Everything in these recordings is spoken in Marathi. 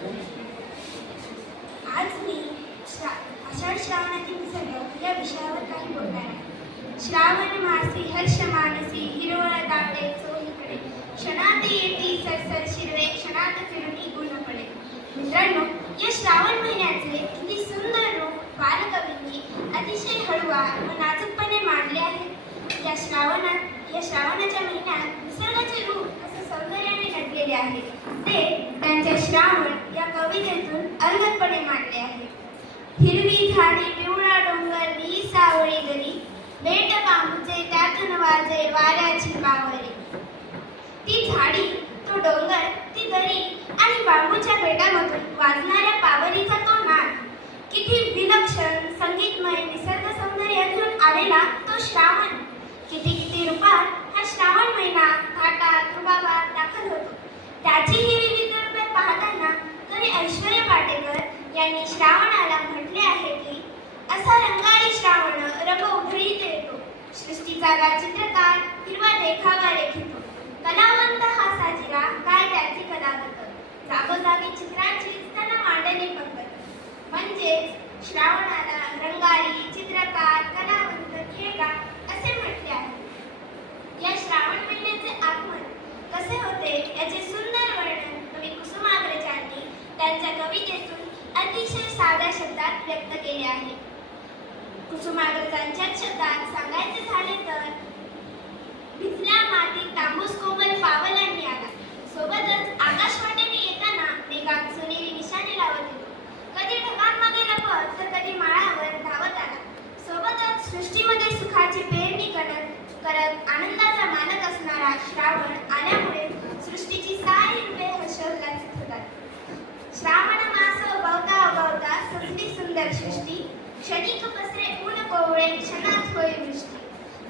आज मी आषाढ श्रावणातील निसर्ग या विषयावर काही बोलणार आहे. श्रावण मासी हर्ष मानसी हिरवळ दाटे चोहीकडे, क्षणात येती सरसर शिरवे, क्षणात फिरुनी गुण पडे. मित्रांनो, या श्रावण महिन्याचे किती सुंदर रूप बालकवींनी अतिशय हळूवार व नाजूकपणे मांडले आहे. या श्रावणाच्या महिन्यात निसर्गाचे रूप असं सौंदर्याने नटलेले आहे, ते त्यांच्या श्रावण या कवितेतून अलगदपणे मांडले आहे. हिरवी झाडी पिवळा डोंगर नी सावळी दरी, बेट बांबूचे त्यातून वाजे वाऱ्याची पावरे. ती झाडी, तो डोंगर, ती दरी आणि बांबूच्या बेटामधून वाजणाऱ्या पावरीचा तो नाद, किती विलक्षण संगीतमय निसर्ग सौंदर्य घेऊन आलेला तो श्रावण. किती किती रूपात हा श्रावण महिना थाटात रुबाबात दाखल होतो. त्याची ही विविध रूपे पाहताना कवी ऐश्वर्य पाटेकर यांनी श्रावणाला म्हटले आहे की, असा रंगाळी श्रावण रंग उधळीत येतो, सृष्टीचा चित्रकार हिरवा देखावा रेखितो, कलावंत हा साजिरा काय त्याची कलावत, जागोजागी चित्रांची त्यांना मांडणी पंगत. म्हणजेच श्रावणाला रंगाळी, चित्रकार, कलावंत, खेळगार असे म्हटले आहे. या श्रावण महिन्याचे आगमन कसे होते याचे सुंदर वर्णन कवी कुसुमाग्रजांनी त्यांच्या कवितेतून अतिशय साध्या शब्दात व्यक्त केले आहे. कुसुमाग्रजांच्या शब्दात सांगायचे झाले तर, भिजल्या मातीत तांबूस कोमल पावलांनी आला, सोबतच आकाश वाटेने येताना मेघात सोनेरी निशाणे लावत येतो. कधी ढगांमागे लपत तर कधी माळावर धावत आला. सोबतच सृष्टीमध्ये सुखाची पेरणी करत आनंदाचा मालक असणारा श्रावण आल्यामुळे सृष्टीची सारी रूपे हर्षोल्लासित होतात. श्रावण मास उगवता सजली सुंदर सृष्टी, क्षणिक पसरे ऊन कोवळे, क्षणात होय वृष्टी.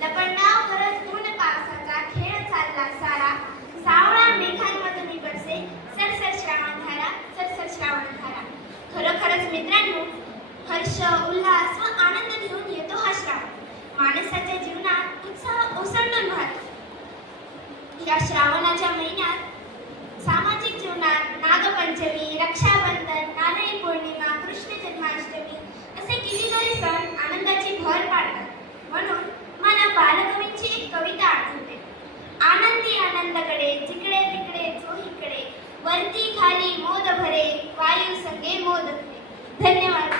लपंडाव करत ऊन पावसाचा खेळ चालला सारा, सावळा मेघांमधून बरसे सरसर श्रावणधारा, सरसर श्रावणधारा. खरोखरच मित्रांनो, हर्ष, उल्हास व आनंद घेऊन येतो हा श्रावण. माणसाच्या जीवनात उत्साह ओसंडून वाहतो. या श्रावणाच्या महिन्यात सामाजिक जीवनात नागपंचमी, रक्षाबंधन, नारळी पौर्णिमा, कृष्ण जन्माष्टमी असे कितीतरी सण आनंदाची भर पाडतात. म्हणून मला बालकवींची एक कविता आठवते. आनंदी आनंदाकडे, जिकडे तिकडे चोहीकडे, वरती खाली मोद भरे, वायू संगे मोद भरे. धन्यवाद.